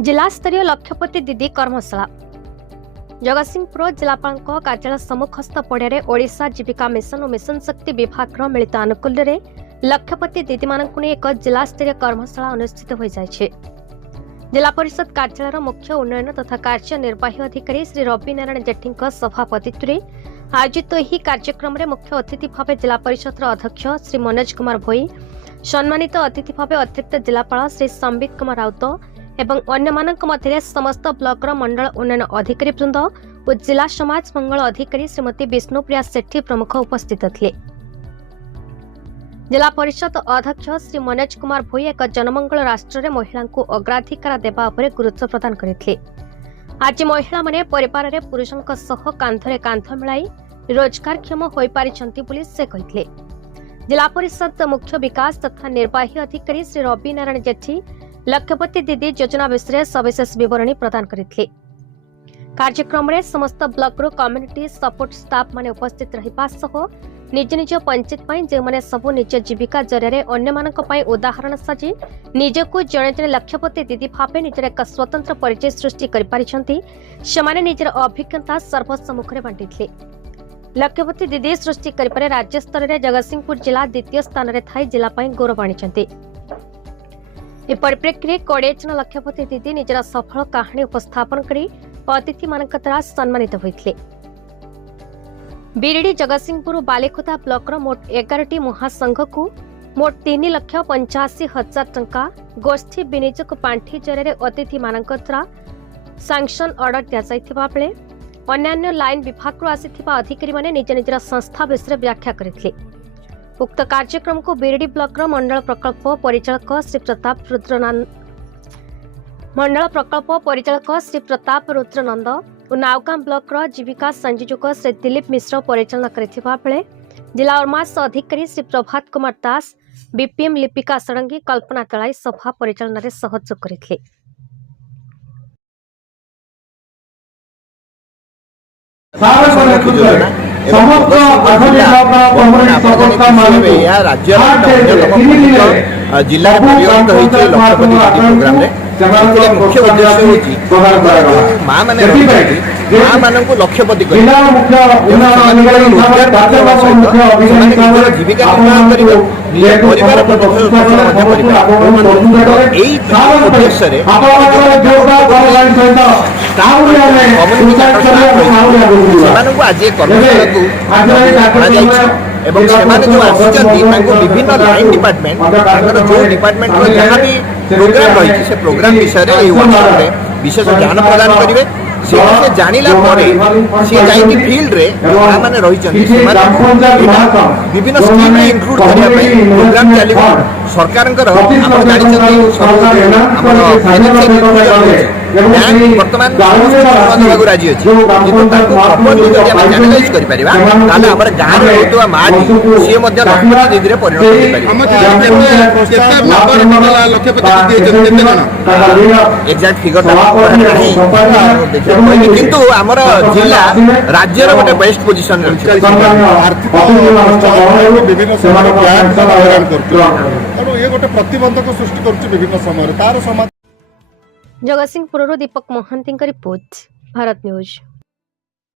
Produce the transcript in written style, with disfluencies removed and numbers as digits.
जिला स्तरीय लक्षपति दीदी कर्मशाला जगतसिंहपुर जिलापाल कार्यालय सम्मुखस्थ पड़िया ओडिशा जीविका मिशन और मिशन शक्ति विभाग मिलित आनुकूल्य रे लक्षपति दीदी मानक एक जिला स्तरीय कर्मशाला अनुष्ठित हो जाए। जिला परिषद कार्यालय मुख्य उन्नयन तथा कार्यनिर्वाही अधिकारी श्री रवि नारायण जेठी सभापतित्व आयोजित यह कार्यक्रम में मुख्य अतिथि भाव जिला परिषद अध्यक्ष श्री मनोज कुमार भोई, सम्मानित अतिथि भाव अतिरिक्त जिलापाल श्री संबित कुमार राउत एवं अन्य मानक मध्य समस्त ब्लॉक मंडल उन्नयन अधिकारी वृंद और जिला समाज मंगल अधिकारी श्रीमती विष्णुप्रिया सेठी प्रमुख उपस्थित थे। जिला परिषद अध्यक्ष श्री मनोज कुमार भोई एक जनमंगल राष्ट्र में महिला को अग्राधिकार देवा उपरे गुरुत्व प्रदान करते। आज महिला माने परिवार में पुरुषों सह कांधरे कांध मिलाई रोजगारक्षम हो पारिछंती बोली से कहितले। जिला परिषद मुख्य विकास तथा निर्वाही अधिकारी श्री रवि नारायण जेठी लक्षपति दीदी योजना विषय सविशेष विवरणी प्रदान करते। कार्यक्रम में समस्त ब्लॉक कम्युनिटी सपोर्ट स्टाफ माने उपस्थित रहिबा सह निज निज पंचायत पई जे माने सबु निज जीविका जरिया अन्य मानक पई उदाहरण साजी निजको जणे जणे लक्षपति दीदी भावे निजर एक स्वतंत्र परिचय सृष्टि करि पारिछंती। सेमाने निजर अभिज्ञता सर्वसम्मुख रे बांटिथिले। लक्षपति दीदी सृष्टि करिपारे राज्य स्तर रे जगतसिंहपुर जिला द्वितीय स्थान रे थाई जिला पई गौरव आनिछंती। ए परिप्रेक्षी 20 जन लक्षपति दीदी निजर सफल कहानी उपस्थापन करी अतिथि मानक द्वारा सम्मानित होइथिले। बिरिडी जगतसिंहपुर बालेखोदा ब्लॉक मोट 11टी महासंघ को मोट 3,85,000 टंका गोष्ठी विनियोग पांठी जरिए अतिथि मानक द्वारा सैंक्शन ऑर्डर दिया जाइथिबा बेले अन्य लाइन विभाग आसिथिबा अधिकारी माने निज निजर संस्था विषय व्याख्या करथिले। उक्त कार्यक्रम को बिरिडी ब्लॉक मंडल प्रकल्प परिचालक श्री प्रताप रुद्रनंद और नावगां ब्लॉक जीविका संयोजक श्री दिलीप मिश्र परिचालना करथिबा बेले जिला अर्मास अधिकारी श्री प्रभात कुमार दास बीपीएम लिपिका षडंगी कल्पना तलाई सभा परिचालन में सहयोग करथिले। जिला लक्षपति प्रोग्राम मुख्य उद्देश्य माँ मैंने माँ मान को लक्षपति जीविका निर्माण परिवार उद्देश्य आज कर्मशाला को विभिन्न लाइन डिपार्टमेंट जो डिपार्टमेंट जहाँ भी प्रोग्राम रही से प्रोग्राम विषय में विशेष ज्ञान प्रदान करेंगे। से जानिला सी जाइए फील्ड रे माने रही विभिन्न स्कीम में इंक्लूड करने प्रोग्राम चलो सरकार बर्तमान राजी अच्छी चैनलाइज कर गाँव में माँ सी लक्षपति दीदी एक्जाक्ट फिगर किंतु आमर जिला राज्य गोटे बेस्ट पोजिशन प्रतिबंधक सृष्टि कर समय जगतसिंहपुर दीपक मोहंती रिपोर्ट भारत न्यूज।